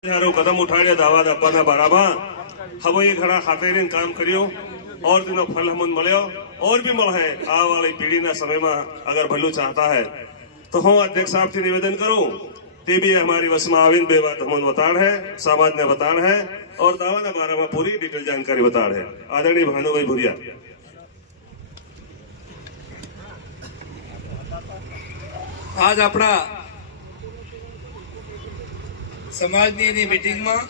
कदम उठाड़े दावा अपना बाराबा हम ये घड़ा खाते काम करियो और तेनो फल हम मळ्यो और भी मळ है आ वाली पीढ़ी ना समय में अगर भलू चाहता है तो हूँ अध्यक्ष साहब से निवेदन करूं ते भी हमारी वश में आविन बे बात हम बताड़ है समाज ने बताड़ है और दावा ना बारे में पूरी डिटेल जानकारी बताड़ है। आदरणीय भानुभाई भुरिया आज अपना समाजनी मीटिंग में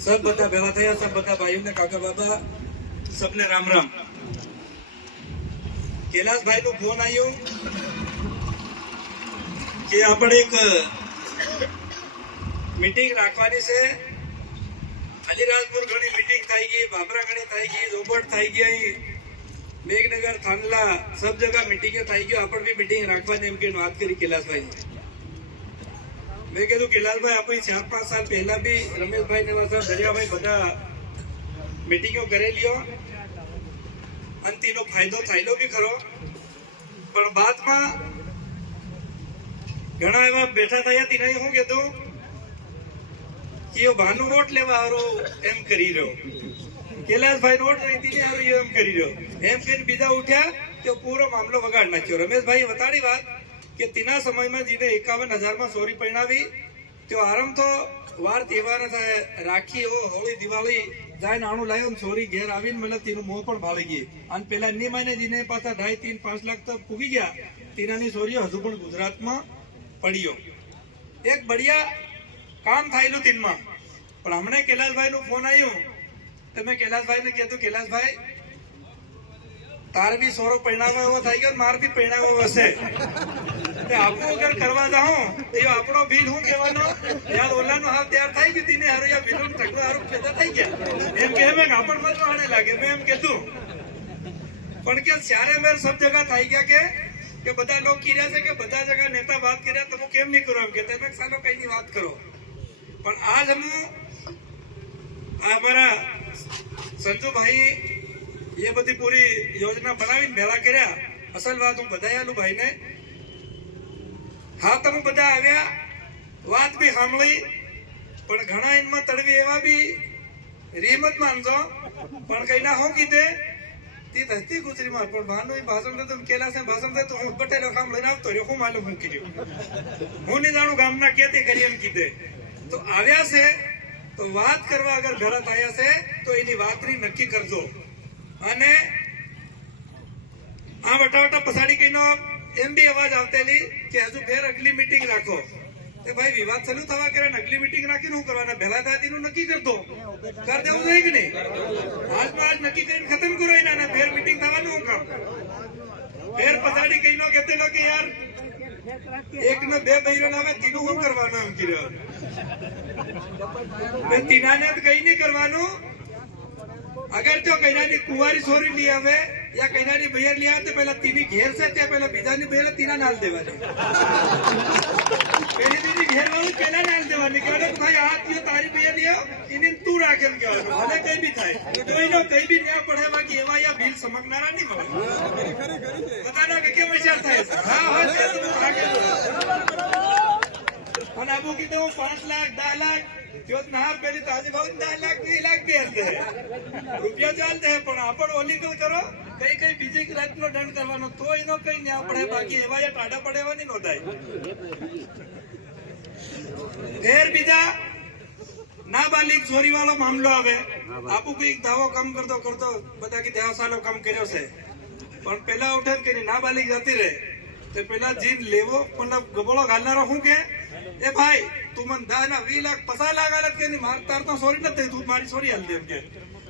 सब बता भेला थे, सब बता भाई ने काका बाबा सबने राम राम। कैलाश भाई नो फोन आयो कि आपण एक मीटिंग राखवानी से अलीराजपुर घणी मीटिंग थाई गई, बाबरा घणी थाई गई, रोबोट थाई गई, मेघनगर थानला सब जगह मीटिंग थाई गई, आपण भी मीटिंग राखवानी एम के बात करी कैलाश भाई। मैं कहूं कैलाश भाई आप 4-5 साल पहला भी रमेश भाई ने दरिया भाई बधा मीटिंगों करे लियो अन तीनो फायदो थायलो भी खरो पण बात में घणा एवा बैठा था तीना हूँ कहतो कि यो भानु नोट लेवा हारो एम करी रहो, कैलाश भाई नोट नहीं थी हारो यो एम करी रहो एम कर बीजा उठ्या तो पूरो मामलो बगाड़ नाख्यो। रमेश भाई बताड़ी बात कि तीना समय में जीने 51,000 में सोरी परिणावी तो आरंभ तो वार तहेवार राखी हो होली दिवाળી जाए नाणु लायो सोरी घेर आवीन मतलब तीनु मोह पण भाળી गई अन पेला नी महीने जीने पासा 2.5-3-5 लाख तो पुगी गया तीनानी सोरीओ हजू पण गुजरात में पड़ियो। एक बढ़िया काम थायलू तीन में पण हमने कैलाश भाई नो फोन आयो तो मैं कैलाश भाई ने कहतो कैलाश भाई तार भी सोरो परिणाम एवो थाई गयो मार भी परिणाम एवो हशे आपको अगर करवा जाओ तो यो आपनो बिल हूं केवानो यार ओलानो हाथ तैयार थाई कि तीने हारो या बिलोन टकला हारो पैदा थाई गया एम कहे मैं आपन मत आने लागे मैं एम कहतू पण के सारे मेर सब जगह थाई गया के बधा लोग कीरा से के बधा जगह नेता बात करे तो केम नहीं करो एम कहते मैं सालो कई नहीं बात करो पण आज हम हमारा संजू भाई ये बधी पूरी योजना बनावी भेला कर्या असल बात हूँ बधायालू भाई ने हाँ तम बधा आव्या बात भी सांभळी पण घणा इनमां तळवी एवा भी रिमत मानजो पण कई ना हो कीधे ती धरती गुजरी मार पण भानु भाषण दे तुम केला से भाषण दे तो हूँ बटेलो काम लईने आवतो रह्यो हूँ मालूम हूँ कीधुं हूँ नहीं जाणु गामना केते करी एम कीधे तो आव्या से तो बात करवा अगर घरात आया से तो एनी वातनी नक्की करजो अने आ वटावटा पछाड़ी कईनो एम भी अवाज आवतेली कि हजू फेर अगली मीटिंग राखो ते भाई विवाद चालू थवा करे अगली मीटिंग राखी नु करवाना भेला दादी नु नक्की कर दो कर देऊ नहीं कि नहीं आज में आज नक्की करीने खत्म करो इना ने फेर मीटिंग थवानु काम फेर पछाड़ी कईनो कहते लो कि यार एक ने बे बहिरो नावे तीनु हम करवाना हम कीरो मैं तीना ने कई नहीं करवानो अगर तो कईनानी कुंवारी सोरी ली आवे या कईनानी भैया लिया तो पहला तीनी घेर से त्या पहला बीजानी भैया तीना नाल देवानी पहली तीनी घेर वाली पहला नाल देवानी कहने भाई हाथ ये तारी भैया लिया इन्हें तू राखेल कहवानो भले कई भी थाय कोईनो कई भी न्या पढ़े बाकी एवा या बिल समकनारा नहीं मळे बताना के केम विचार थाय हां हां ते तो राखेल पण आबू की तो 5 लाख 10 लाख त्यो नहार पेली ताजी भाव 10 लाख 2 लाख भी हलते रुपया चालते है पण आपण ओलीकल करो कई कई बीजे की रात नो दंड करवानो तो इनो कई न्या पड़े बाकी एवा या टाडा पड़ेवानी नो थाय घेर बीजा नाबालिग चोरी वालो मामलो आवे आपू कोई दावो कम करतो बता की 10 सालो कम कर्यो से पण पेला उठे के नाबालिग जाती रहे तो पेला जीन लेवो मतलब गबोळो घालनारो हूं के ए भाई तू मन 10 ना 20 लाख 50 लाख आलत के नहीं मार तार तो सोरी न तू मारी सोरी हल दे के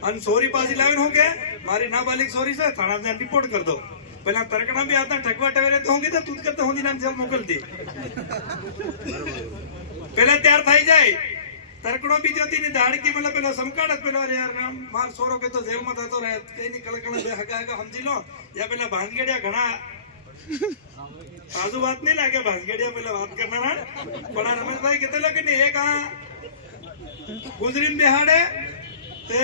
अन सोरी पासी लावन हो के मारी नाबालिग सोरी से थाना में रिपोर्ट कर दो पहला तरकना भी आता ठगवा टवेरे तो होंगे तो तू करते होंगी नाम जेल मोकल दी पहला तैयार थाई जाए तरकड़ो भी जोती नहीं दाड़ की मतलब पेलो समकाड़त पेलो अरे यार मार सोरो के तो जेल में जातो रहे कई नहीं कलकल दे हगा हगा समझी लो या पेला भांगेड़िया घणा आजू बात नहीं लागे भांगेड़िया पहले बात करना ना बड़ा रमेश भाई कहते लगे नहीं एक गुजरी में बेहाड़े ते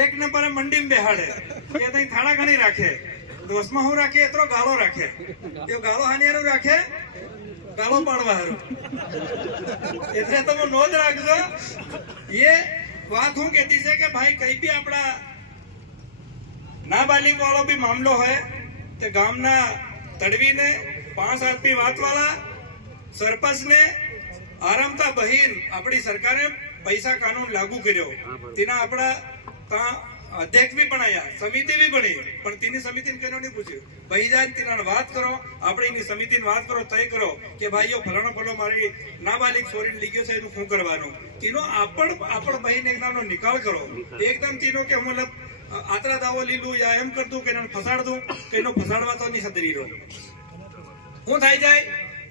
एक ने पर मंडी में बेहाड़े कहते थाड़ा घणी राखे दोस्त में हूँ राखे इतरो गालो राखे यो गालो हानियारो राखे गालो पाड़वा हारो એટલે તમે નોંધ રાખજો। એ વાત હું કહેતી છે કે ભાઈ કઈ બી આપણા નાબાલિગ વાળો બી મામલો હોય તે ગામના તડવીને 5 આદમી વાતવાળા સરપંચને આરામતા બહીન આપણી સરકારે પૈસા કાનૂન લાગુ કર્યો તેના આપણા ત્યાં અધ્યક્ષ બી બનાયા સમિતિ બી બની પણ તેની સમિતિને કઈ નહીં પૂછ્યું ભાઈ જાય તેના વાત કરો આપણે એની સમિતિની વાત કરો તય કરો કે ભાઈઓ ફલાણો ફલો મારી નાબાલિગ છોરીને લઈ ગયો છે એનું શું કરવાનું તેનો આપણ બહીન એકદમનો નિકાલ કરો એકદમ તેનો કે મતલબ આતરા દાવો લીધું યા એમ કરતું કે એને ફસાડ દઉં કે એનો ફસાડવા તો નહીં સદરી રહ્યો શું થાય જાય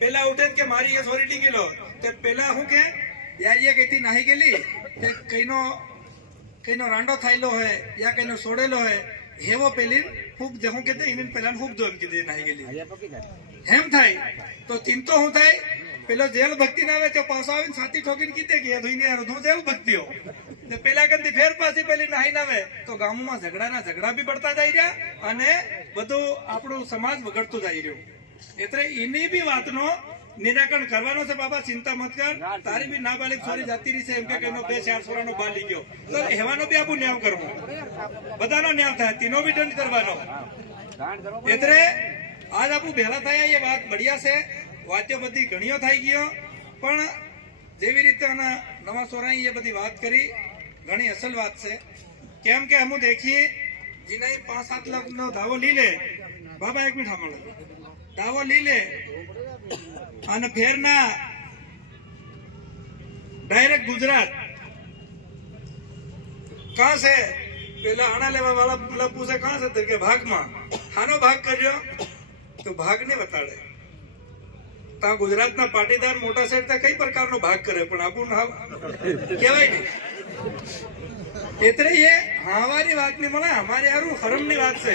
પેલા ઉઠે કે મારી એ છોરી લઈ ગયેલો તે પેલા હું કે યાર એ કઈથી નાહી ગયેલી તે કઈનો રાંડો થાયલો હોય યા કઈનો સોડેલો હોય હેવો પેલી ખૂબ હું કે એને પેલા ખૂબ દો એમ કીધું નાહી ગયેલી એમ થાય તો ચિંતો હું થાય પેલો જેલ ભક્તિ ના આવે તો પાછો આવીને છાતી ઠોકીને કીધે કે ધોઈને હું જેલ ભક્તિઓ પેલા કરતી ફેર પાછી પેલી નાહી ના આવે તો ગામમાં ઝઘડા બી પડતા જાય રહ્યા અને બધું આપણું સમાજ બગડતું જાય રહ્યું એટલે એની બી વાતનો નિરાકરણ કરવાનો છે બાબા ચિંતા મત કર તારી બી નાબાલિગ છોરી જાતી રહી છે એમ કે કઈનો 2-4 છોરાનો બાલ લઈ ગયો તો એવાનો બી આપણું ન્યાય કરવો બધાનો ન્યાય થાય તેનો બી દંડ કરવાનો એટલે આજ આપણું ભેળા થયા એ વાત બઢિયા છે વાત્યો બધી ઘણીઓ થઈ ગયો પણ જેવી રીતે નવા સોરાઈ એ બધી વાત કરી ઘણી અસલ વાત છે કેમ કે હમ દેખીએ જીના 5-7 લાખ નો દાવો લી લે બાબા એક મિનિટ સાંભળો દાવો લી લે અને ફેરના ડાયરેક્ટ ગુજરાત કહાં છે પેલા આના લેવા વાળા મતલબ પૂછે કહાં છે કે ભાગમાં આનો ભાગ કર્યો તો ભાગ ને બતાડે તા ગુજરાતના પાટીદાર મોટા શેઠ તા કઈ પ્રકારનો ભાગ કરે પણ આપણું કહેવાય નહીં એટલે એ હાવાની વાત નહીં મળે અમારે યારું હરમની વાત છે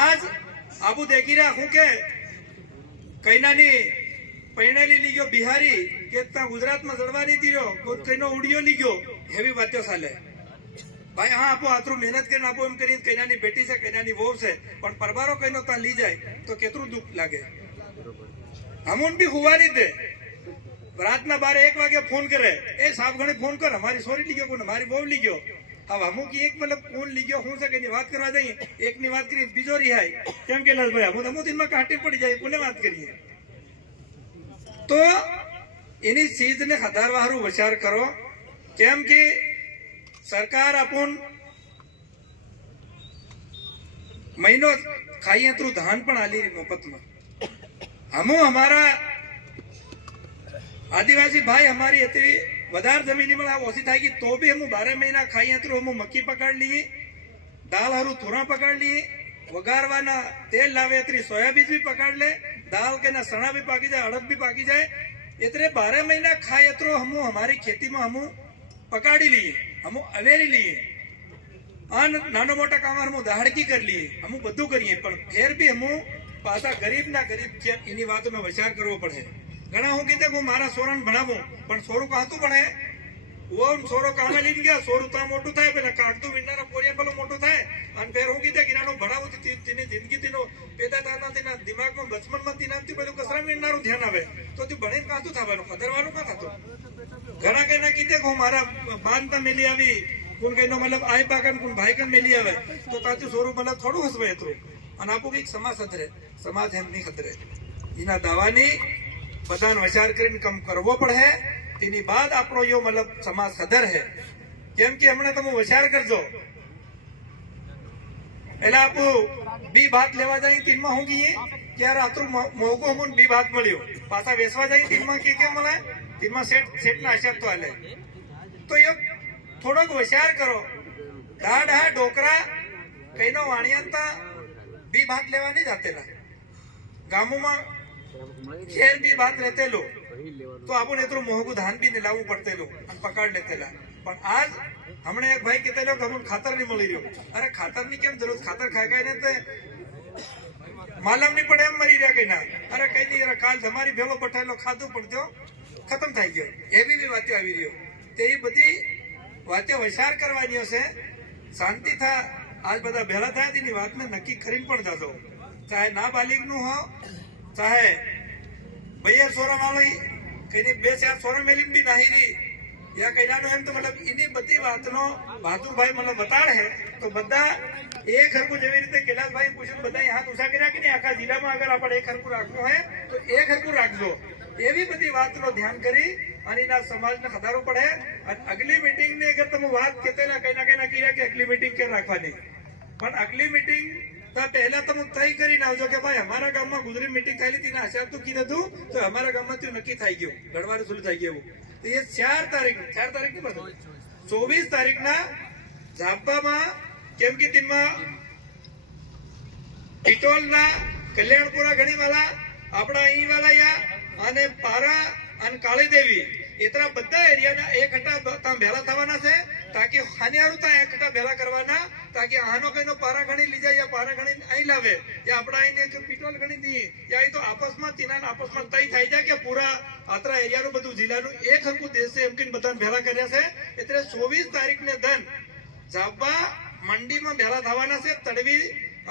આજ આબુ દેખી રહ્યા હું કે કઈનાની પૈણેલી લઈ ગયો બિહારી કે ત્યાં ગુજરાતમાં જડવાની દીધો કોઈ કઈનો ઉડિયો લઈ ગયો એવી વાતો ચાલે ભાઈ હા આપો આટલું મહેનત કરીને આપો એમ કરીને કઈનાની બેટી છે કઈનાની વહુ છે પણ પરબારો કઈનો ત્યાં લઈ જાય તો કેટલું દુઃખ લાગે અમુન બી હુવાની દે રાતના 12-1 વાગે ફોન કરે એ સાહેબ ઘણી ફોન કર અમારી સોરી લઈ ગયો કોને મારી બહુ લઈ ગયો હવે અમુક એક મતલબ કોણ લઈ ગયો શું છે કે એની વાત કરવા જઈએ એકની વાત કરી બીજો રિહાય કેમ કે લાલભાઈ અમુક અમુક દિનમાં કાઢી પડી જાય કોને વાત કરીએ તો એની ચીજને વધારવા હારું વિચાર કરો કેમ કે સરકાર આપણ મહિનો ખાઈએ તો ધાન પણ આલી મફતમાં હમો અમારા આદિવાસી ભાઈ हमारी इतनी વધારે જમીન માં ઓછી થાય કે તો બી हम 12 મહિના ખાઈએ તો हम મક્કી પકડ લઈએ દાળ હારું થોરા પકડ લઈએ વઘારવાના તેલ લાવે એટલી સોયાબીન બી પકડ લે દાળ કે ના સણા બી પાકી જાય અડદ બી પાકી જાય એટલે 12 મહિના ખાય તો हम हमारी ખેતીમાં हम પકાડી લઈએ हम અવેરી લઈએ અન નાનો મોટા કામ हम દાહડકી કરી લઈએ हम બધું કરીએ પણ ફેર બી हम પાછા ગરીબ ના ગરીબ એની વાતોનો વિચાર કરવો પડે ઘણા હું કીધે હું મારા સોરાને ભણાવું પણ સોરું કાતું ભણે ઓ સોરો કામે લઈને ગયા સોરું ત્યાં મોટું થાય પેલા કાઢતું વિનારા પોરિયા પેલો મોટું થાય અને ફેર હું કીધે કે નાનું ભણાવું તેની જિંદગી તેનો પેદા થતા તેના દિમાગમાં બચપનમાં તેનાથી પેલું કસરા વિનારું ધ્યાન આવે તો તે ભણીને કાતું થવાનું ખતરવાનું કાં થતું ઘણા કઈ ના કીધે હું મારા બાંધતા મેલી આવી કોણ કઈનો મતલબ આય પાકન કોણ ભાઈ કન મેલી આવે તો તાતું સોરું મતલબ થોડું હસવાય હતું અને આપું કઈક સમાજ ખતરે સમાજ એમ નહીં ખતરે એના દાવાની બધાનો વિચાર કરીને કામ કરવો પડે તેની બાદ આપણો યો મતલબ સમાજ સદર હે કેમ કે હમણાં તમે વિચાર કરજો એટલે આપું બી ભાત લેવા જાય તીનમાં હું કહીએ કે યાર આટલું મોંઘું અમુક બી ભાત મળ્યું પાછા વેચવા જાય તીનમાં કે કેમ મળે તીનમાં શેઠના આશર તો હાલે તો એ થોડોક વિચાર કરો દાઢ હા ડોકરા કઈનો વાણિયાંતા બી ભાત લેવા નહીં જાતેલા ગામોમાં ખેર બી બાત રહેતેલો તો આપણને એટલું મોંઘું ધાન બી લાવવું પડતેલું અને પકડ લેતેલા પણ આજ હમણાં એક ભાઈ કહેતેલો કે અમને ખાતર નહીં મળી રહ્યું અરે ખાતર ની કેમ જરૂર ખાતર ખાઈ ખાઈને તો માલમ નહીં પડે એમ મરી રહ્યા કઈ ના અરે કઈ નહીં કાલ તમારી ભેળો પઠાયેલો ખાધું પડતો ખતમ થઈ ગયો એવી બી વાતો આવી રહ્યો તે એ બધી વાતો વિચાર કરવાની હશે શાંતિ થા આજ બધા ભેળા થયા તેની વાતને નક્કી કરીને પણ જતો ચાહે નાબાલિગ નું હો ચાહે ભાઈ સોરા વાળી કઈ બે ચાર સોરા મેલી બી નાહી રહી યા કઈનાનો એમ તો મતલબ એની બધી વાતનો ભાતુભાઈ મતલબ બતાડે હે તો બધા એક હરકું જેવી રીતે કૈલાસભાઈ પૂછ્યું બધા હાથ ઊંચા કર્યા કે નહીં આખા જિલ્લામાં અગર આપણે એક હરકું રાખવું હોય તો એક હરકું રાખજો એવી બધી વાતનો ધ્યાન કરી અને એના સમાજને ખદારો પડે અને અગલી મીટિંગ ની અગર તમે વાત કેતેલા કઈ ના કર્યા કે અગલી મીટિંગ કે રાખવાની પણ અગલી મીટિંગ પહેલા તમે તય કરીને આવજો કે ભાઈ અમારા ગામમાં ગુજરી મીટિંગ થયેલી હતી આશા તું કીધું હતું તો અમારા ગામમાં તું નક્કી થઈ ગયું ગણવાર સુરુ થઈ ગયું તો એ 4 તારીખ ની બધું 24 તારીખના ઝાપામાં કેમ કે તેમાં પિટોલના કલ્યાણપુરા ગણીવાલા આપણા અહીં વાલા યા અને પારા અને કાળી દેવી એટલા બધા એરિયાના એકઠા ત્યાં ભેળા થવાના છે તાકી હાનિયારું ત્યાં એકઠા ભેળા કરવાના તાકી આનો કઈનો પારા ગણી લઈ જાય યા પારા ગણી અહીં લાવે યા આપણા અહીં પિટોલ ગણી દઈએ યા તો આપસમાં તીના આપસમાં તય થઈ જાય કે પૂરા આતરા એરિયાનું બધું જિલ્લાનું એક હરકું દેશે એમ કહીને બધાને ભેળા કર્યા છે એટલે 24 તારીખને ધન ઝાબા મંડીમાં ભેળા થવાના છે તડવી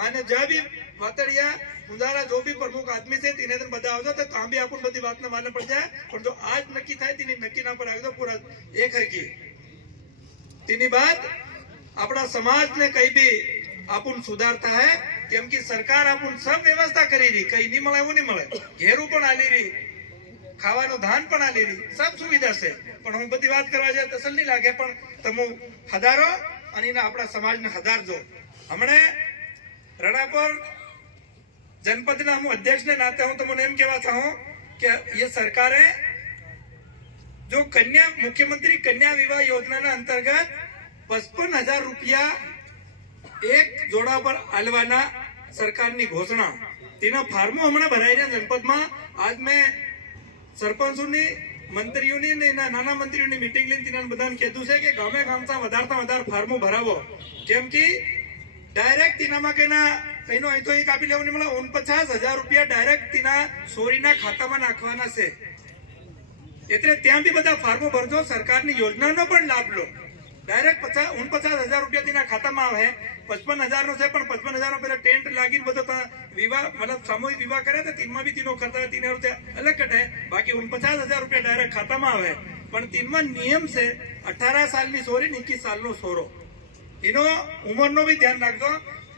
અને જ્યાં બી વાતડિયા મુંદારા જો બી પ્રમુખ આદમી છે તેને બધા આવજો તો ત્યાં બી આપણને બધી વાતને માને પડી જાય પણ જો આજ નક્કી થાય તેની નક્કી ના પડે આવજો પૂરા એક હરકી તેની બાદ આપણા સમાજને કઈ બી આપણ સુધારતા હે કેમ કે સરકાર આપણ સબ વ્યવસ્થા કરી રહી કઈ નહીં મળે એવું નહીં મળે ઘેરું પણ આલી રહી ખાવાનું ધાન પણ આલી રહી સબ સુવિધા છે પણ હું બધી વાત કરવા જાય તસલ નહીં લાગે પણ તમે હદારો અને એના આપણા સમાજને હદારજો હમણે રણાપર जनपद હું अध्यक्ष ने नाते हूं तो मैं एम कहवा चाहूं कि ये सरकार है जो कन्या मुख्यमंत्री कन्या विवाह योजना ना अंतर्गत 55,000 रुपया एक जोड़ा पर आलवाना सरकार ની घोषणा तीनों फार्मो हमने भराई जनपद में आज मैं सरपंचों ની મંત્રીઓની ને નાના મંત્રીઓની મીટિંગ લઈને તીના બધાને કીધું છે કે ગામે ગામમાં વધારે ફાર્મો ભરાવો કેમ કે ડાયરેક્ટ તીનામાં કઈનો અહીં તો એક આપી લેવું નહીં મળે 49,000 રૂપિયા ડાયરેક્ટ તેના સોરીના ખાતામાં નાખવાના છે એટલે ત્યાં બી બધા ફાર્મો ભરજો સરકારની યોજનાનો પણ લાભ લો ડાયરેક્ટ 49,000 રૂપિયા તેના ખાતામાં આવે 55,000 નો છે પણ 55,000 નો પેલા ટેન્ટ લાગીને બધો વિવાહ મતલબ સામૂહિક વિવાહ કરે તો તેમાં બી તેનો ખર્ચ 3,000 રૂપિયા અલગ કટે બાકી 49,000 રૂપિયા ડાયરેક્ટ ખાતામાં આવે પણ તેમાં નિયમ છે 18 સાલની સોરી 21 સાલનો સોરો એનો ઉંમરનો બી ધ્યાન રાખજો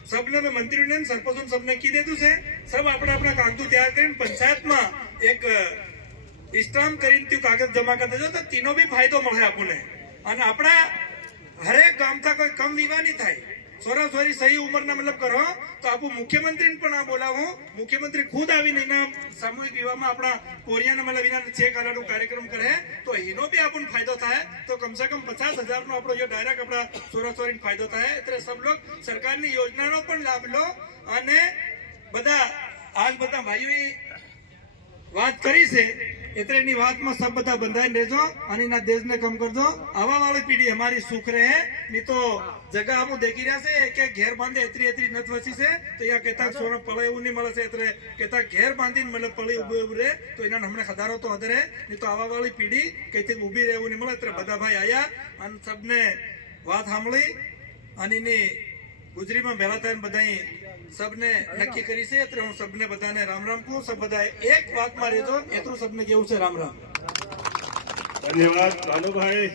सबने में मंत्री ने सरपंच सबने की दे से सब अपना अपना कागज तैयार कर पंचायत में एक स्टाम्प कर कागज जमा कर देजो तो तीनों भी फायदो મળે આપણને અને આપણા હરેક ગામતા કોઈ કમ વિવાહ નહીં થાય સોરા સોરી સહી ઉંમરના મતલબ કરો તો આપું મુખ્યમંત્રીને પણ આ બોલાવું મુખ્યમંત્રી ખુદ આવીને એના સામૂહિક વિવાહમાં આપણા કોરિયાના મતલબ એના 6 કલાકનો કાર્યક્રમ કરે તો એનો બી આપણને ફાયદો થાય તો કમસે કમ 50,000 નો આપણો જે ડાયરેક્ટ આપણા સોરા સોરીને ફાયદો થાય એટલે સબ લોગ સરકારની યોજનાનો પણ લાભ લો અને બધા આજ બધા ભાઈઓએ વાત કરી છે એટલે એની વાતમાં સબ બધા બંધાઈને રહેજો અને એના દેશને કમ કરજો આવા વાળી પીઢી અમારી સુખ રહે નહીં તો જગા આમ દેખી રહ્યા છે કે ઘેર બાંધે એતરી નત વસી છે તો અહીંયા કેતા સોના પળે એવું નહીં મળે છે એટલે કેતા ઘેર બાંધીને મતલબ પળી ઉભું રહે તો એના હમણાં ખદારો તો હદરે નહીં તો આવા વાળી પીઢી કઈથી ઉભી રહે એવું નહીં મળે એટલે બધા ભાઈ આયા અને સબને વાત સાંભળી અને એની ગુજરીમાં ભેળા થઈને બધા सबने नक्की करी से એટલે હું सबने બધાને રામ રામ કહું સબ બધા એક વાતમાં રહેજો એટલું સબને કેવું છે રામ રામ ધન્યવાદ ભાનુભાઈ